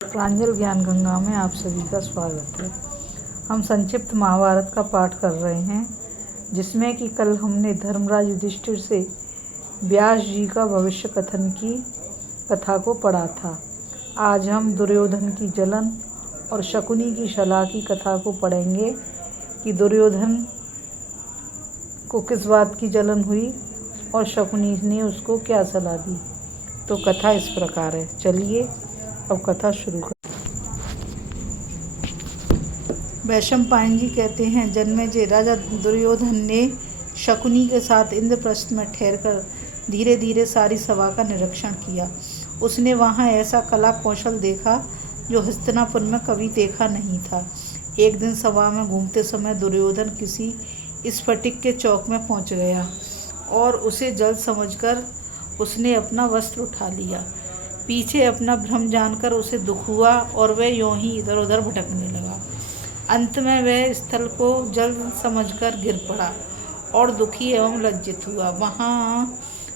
प्रांजल ज्ञान गंगा में आप सभी का स्वागत है। हम संक्षिप्त महाभारत का पाठ कर रहे हैं, जिसमें कि कल हमने धर्मराज युधिष्ठिर से व्यास जी का भविष्य कथन की कथा को पढ़ा था। आज हम दुर्योधन की जलन और शकुनी की सलाह की कथा को पढ़ेंगे कि दुर्योधन को किस बात की जलन हुई और शकुनी ने उसको क्या सलाह दी। तो कथा इस प्रकार है। चलिए अब कथा शुरू कर। वैशंपायन जी कहते हैं, जन्मेजय राजा दुर्योधन ने शकुनी के साथ इंद्रप्रस्थ में ठहरकर धीरे धीरे सारी सभा का निरीक्षण किया। उसने वहाँ ऐसा कला कौशल देखा जो हस्तिनापुर में कभी देखा नहीं था। एक दिन सभा में घूमते समय दुर्योधन किसी स्फटिक के चौक में पहुँच गया और उसे जल समझकर उसने अपना वस्त्र उठा लिया। पीछे अपना भ्रम जानकर उसे दुख हुआ और वह यों ही इधर उधर भटकने लगा। अंत में वह स्थल को जल समझकर गिर पड़ा और दुखी एवं लज्जित हुआ।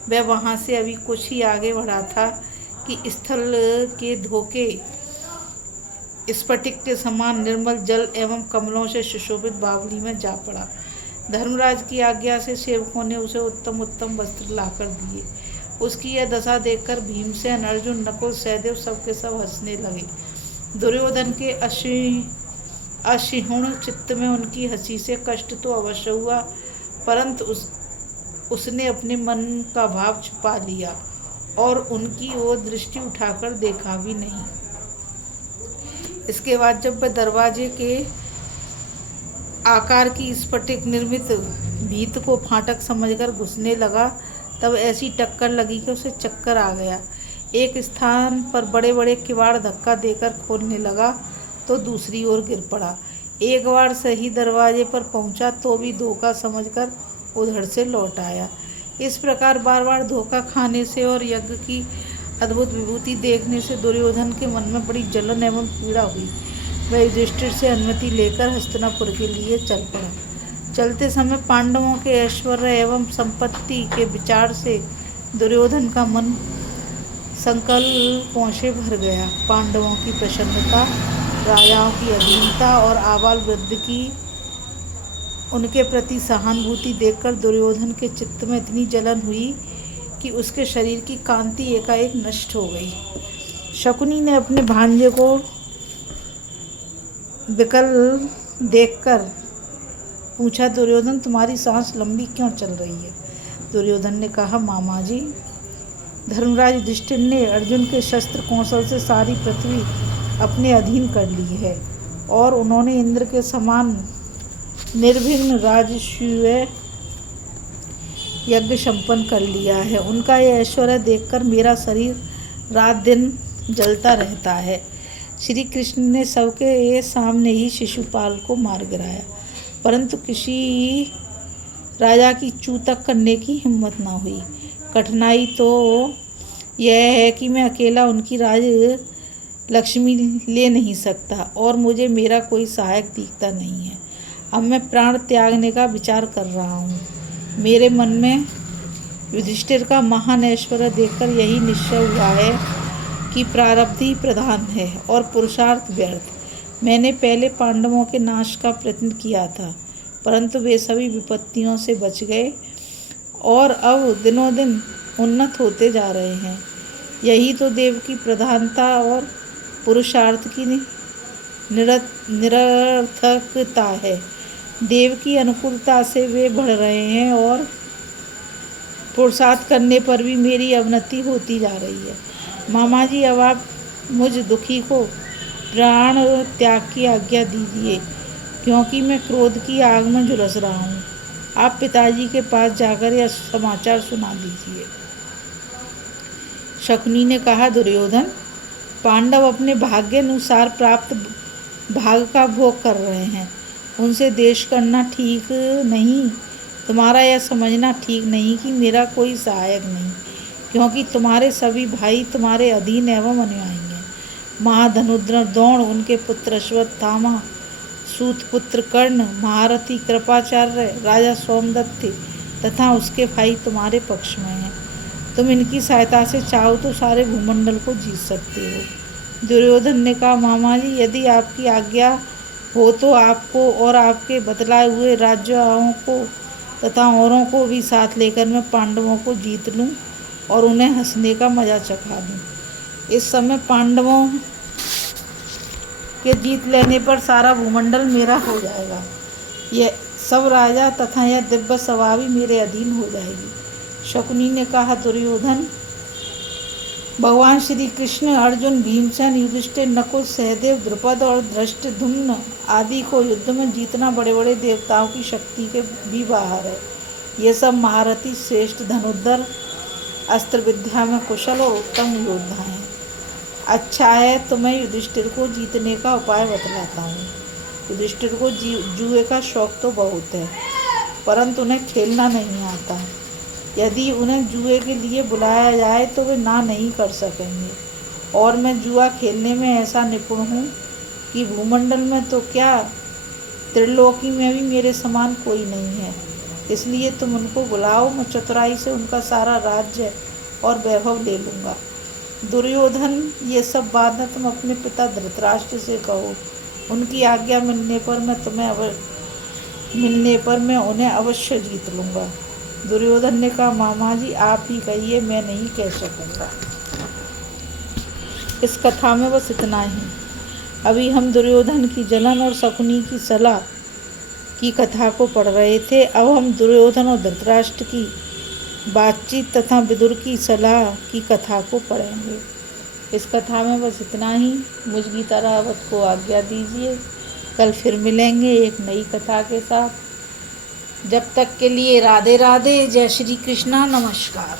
वह वहाँ से अभी कुछ ही आगे बढ़ा था कि स्थल के धोखे स्फटिक के समान निर्मल जल एवं कमलों से सुशोभित बावली में जा पड़ा। धर्मराज की आज्ञा से सेवकों ने उसे उत्तम उत्तम वस्त्र लाकर दिए। उसकी यह दशा देखकर भीमसेन, अर्जुन, नकुल, सहदेव सब के सब हंसने लगे। दुर्योधन के अशिहुण चित्त में उनकी हंसी से कष्ट तो अवश्य हुआ, परंतु उसने अपने मन का भाव छुपा लिया और उनकी ओर दृष्टि उठाकर देखा भी नहीं। इसके बाद जब वह दरवाजे के आकार की स्फटिक निर्मित भीत को फाटक समझकर घुसने लगा, तब ऐसी टक्कर लगी कि उसे चक्कर आ गया। एक स्थान पर बड़े बड़े किवाड़ धक्का देकर खोलने लगा तो दूसरी ओर गिर पड़ा। एक बार सही दरवाजे पर पहुंचा तो भी धोखा समझकर उधर से लौट आया। इस प्रकार बार बार धोखा खाने से और यज्ञ की अद्भुत विभूति देखने से दुर्योधन के मन में बड़ी जलन एवं पीड़ा हुई। वह युधिष्ठिर से अनुमति लेकर हस्तिनापुर के लिए चल पड़ा। चलते समय पांडवों के ऐश्वर्य एवं संपत्ति के विचार से दुर्योधन का मन संकल्पों से भर गया। पांडवों की प्रसन्नता, राजाओं की अधीनता और आबाल वृद्ध की उनके प्रति सहानुभूति देखकर दुर्योधन के चित्त में इतनी जलन हुई कि उसके शरीर की कांति एकाएक नष्ट हो गई। शकुनी ने अपने भांजे को विकल देखकर पूछा, दुर्योधन, तुम्हारी सांस लंबी क्यों चल रही है? दुर्योधन ने कहा, मामा जी, धर्मराज युधिष्ठिर ने अर्जुन के शस्त्र कौशल से सारी पृथ्वी अपने अधीन कर ली है और उन्होंने इंद्र के समान निर्विघ्न राजसूय यज्ञ संपन्न कर लिया है। उनका यह ऐश्वर्य देखकर मेरा शरीर रात दिन जलता रहता है। श्री कृष्ण ने सबके सामने ही शिशुपाल को मार गिराया, परंतु किसी राजा की चूतक करने की हिम्मत ना हुई। कठिनाई तो यह है कि मैं अकेला उनकी राज लक्ष्मी ले नहीं सकता और मुझे मेरा कोई सहायक दिखता नहीं है। अब मैं प्राण त्यागने का विचार कर रहा हूँ। मेरे मन में युधिष्ठिर का महान ऐश्वर्य देखकर यही निश्चय हुआ है कि प्रारब्ध ही प्रधान है और पुरुषार्थ व्यर्थ। मैंने पहले पांडवों के नाश का प्रयत्न किया था, परंतु वे सभी विपत्तियों से बच गए और अब दिनों दिन उन्नत होते जा रहे हैं। यही तो देव की प्रधानता और पुरुषार्थ की निरर्थकता है। देव की अनुकूलता से वे बढ़ रहे हैं और पुरुषार्थ करने पर भी मेरी अवनति होती जा रही है। मामा जी, अब आप मुझ दुखी को प्राण त्याग की आज्ञा दीजिए, क्योंकि मैं क्रोध की आग में झुलस रहा हूँ। आप पिताजी के पास जाकर यह समाचार सुना दीजिए। शकुनी ने कहा, दुर्योधन, पांडव अपने भाग्यानुसार प्राप्त भाग का भोग कर रहे हैं। उनसे द्वेष करना ठीक नहीं। तुम्हारा यह समझना ठीक नहीं कि मेरा कोई सहायक नहीं, क्योंकि तुम्हारे सभी भाई तुम्हारे अधीन एवं अनुयायी हैं। महाधनुर्धर द्रोण, उनके पुत्र अश्वत्थामा, सूत पुत्र कर्ण, महारथी कृपाचार्य, राजा सोमदत्त तथा उसके भाई तुम्हारे पक्ष में हैं। तुम इनकी सहायता से चाहो तो सारे भूमंडल को जीत सकते हो। दुर्योधन ने कहा, मामा जी, यदि आपकी आज्ञा हो तो आपको और आपके बतलाए हुए राज्यों को तथा औरों को भी साथ लेकर मैं पांडवों को जीत लूं और उन्हें हंसने का मजा चखा दूं। इस समय पांडवों के जीत लेने पर सारा भूमंडल मेरा हो जाएगा। यह सब राजा तथा यह दिव्य सभा भी मेरे अधीन हो जाएगी। शकुनी ने कहा, दुर्योधन, भगवान श्री कृष्ण, अर्जुन, भीमसेन, युधिष्ठिर, नकुल, सहदेव, द्रुपद और धृष्टद्युम्न आदि को युद्ध में जीतना बड़े बड़े देवताओं की शक्ति के भी बाहर है। ये सब महारथी, श्रेष्ठ धनुर्धर, अस्त्र विद्या में कुशल और उत्तम योद्धा हैं। अच्छा है, तो मैं युधिष्ठिर को जीतने का उपाय बतलाता हूँ। युधिष्ठिर को जुए का शौक तो बहुत है, परंतु उन्हें खेलना नहीं आता। यदि उन्हें जुए के लिए बुलाया जाए तो वे ना नहीं कर सकेंगे। और मैं जुआ खेलने में ऐसा निपुण हूँ कि भूमंडल में तो क्या, त्रिलोकी में भी मेरे समान कोई नहीं है। इसलिए तुम उनको बुलाओ, मैं चतुराई से उनका सारा राज्य और वैभव ले लूँगा। दुर्योधन, ये सब बातें तुम अपने पिता धृतराष्ट्र से कहो। उनकी आज्ञा मिलने पर मैं उन्हें अवश्य जीत लूँगा। दुर्योधन ने कहा, मामा जी, आप ही कहिए, मैं नहीं कह सकूँगा। इस कथा में बस इतना ही। अभी हम दुर्योधन की जलन और शकुनी की सलाह की कथा को पढ़ रहे थे। अब हम दुर्योधन और धृतराष्ट्र की बातचीत तथा विदुर की सलाह की कथा को पढ़ेंगे। इस कथा में बस इतना ही। मुझ गीता रावत को आज्ञा दीजिए। कल फिर मिलेंगे एक नई कथा के साथ। जब तक के लिए राधे राधे। जय श्री कृष्णा। नमस्कार।